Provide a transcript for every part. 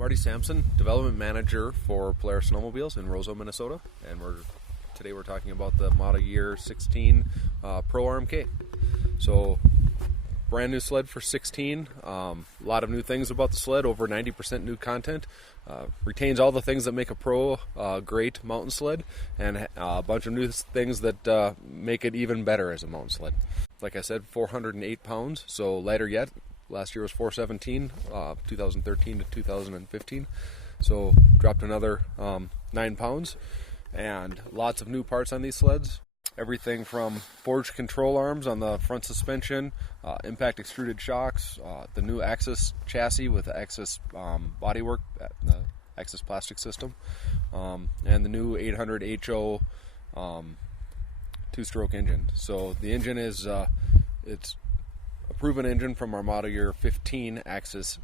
Marty Sampson, Development Manager for Polaris Snowmobiles in Roseau, Minnesota, and today we're talking about the model year 16 Pro RMK. So, brand new sled for 16. A lot of new things about the sled, over 90% new content. Retains all the things that make a Pro great mountain sled, and a bunch of new things that make it even better as a mountain sled. Like I said, 408 pounds, so lighter yet. Last year was 417, 2013 to 2015. So dropped another 9 pounds, and lots of new parts on these sleds. Everything from forged control arms on the front suspension, impact extruded shocks, the new AXYS chassis with the AXYS bodywork, the AXYS plastic system, and the new 800 HO two-stroke engine. So the engine is it's a proven engine from our model year 15 AXYS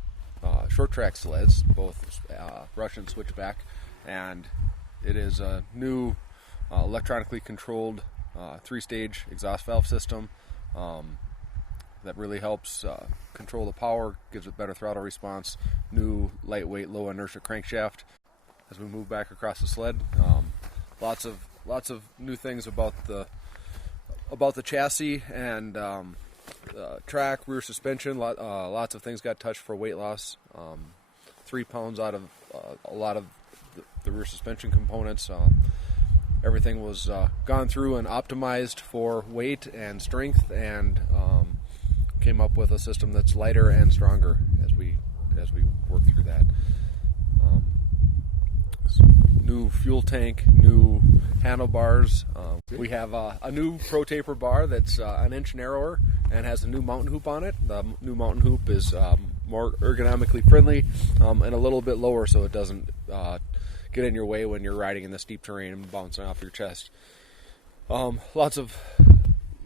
short track sleds, both Russian switchback, and it is a new electronically controlled 3-stage exhaust valve system that really helps control the power, gives it better throttle response. New lightweight, low inertia crankshaft. As we move back across the sled, lots of new things about the chassis and track, rear suspension. Lots of things got touched for weight loss. 3 pounds out of a lot of the rear suspension components. Everything was gone through and optimized for weight and strength, and came up with a system that's lighter and stronger as we work through that. New fuel tank, new handlebars. We have a new Pro Taper bar that's an inch narrower and has a new mountain hoop on it. The new mountain hoop is more ergonomically friendly and a little bit lower, so it doesn't get in your way when you're riding in the steep terrain and bouncing off your chest. Lots of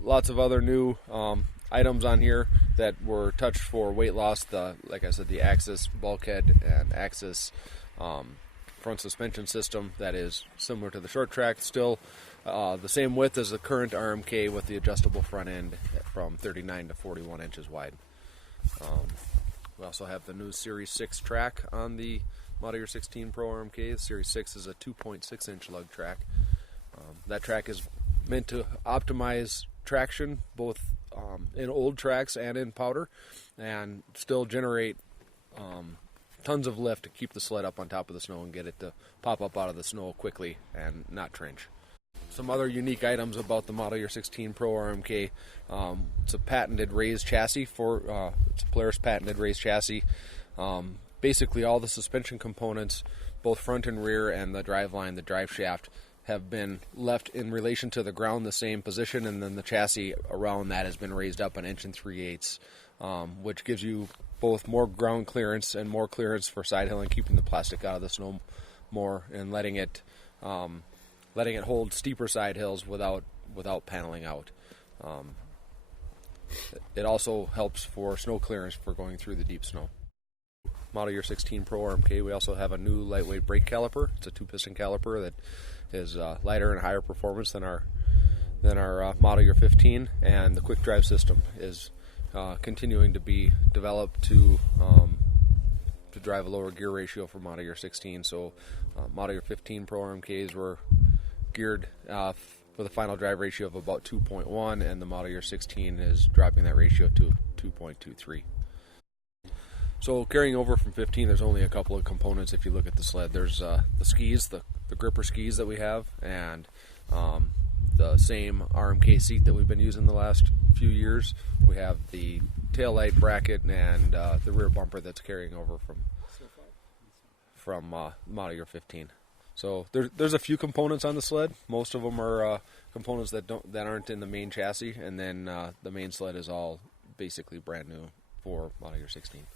other new items on here that were touched for weight loss. Like I said, the AXYS bulkhead and AXYS front suspension system that is similar to the short track, still the same width as the current RMK with the adjustable front end from 39 to 41 inches wide. We also have the new Series 6 track on the model year 16 Pro RMK. Series 6 is a 2.6 inch lug track. That track is meant to optimize traction both in old tracks and in powder, and still generate tons of lift to keep the sled up on top of the snow and get it to pop up out of the snow quickly and not trench. Some other unique items about the model year 16 Pro RMK. It's a patented raised chassis it's a Polaris patented raised chassis. Basically all the suspension components, both front and rear, and the drive line, the drive shaft, have been left in relation to the ground the same position, and then the chassis around that has been raised up 1 3/8 inches, which gives you both more ground clearance and more clearance for side hill, and keeping the plastic out of the snow more, and letting it hold steeper side hills without paneling out. It also helps for snow clearance for going through the deep snow. Model year 16 Pro RMK, we also have a new lightweight brake caliper. It's a 2-piston caliper that is lighter and higher performance than our model year 15, and the quick drive system is continuing to be developed to drive a lower gear ratio for model year 16. So model year 15 Pro RMKs were geared with a final drive ratio of about 2.1, and the model year 16 is dropping that ratio to 2.23. So carrying over from 15, there's only a couple of components if you look at the sled. There's the skis, the gripper skis that we have, and the same RMK seat that we've been using the last few years. We have the taillight bracket and the rear bumper that's carrying over from model year 15. So there's a few components on the sled. Most of them are components that aren't in the main chassis, and then the main sled is all basically brand new for model year 16.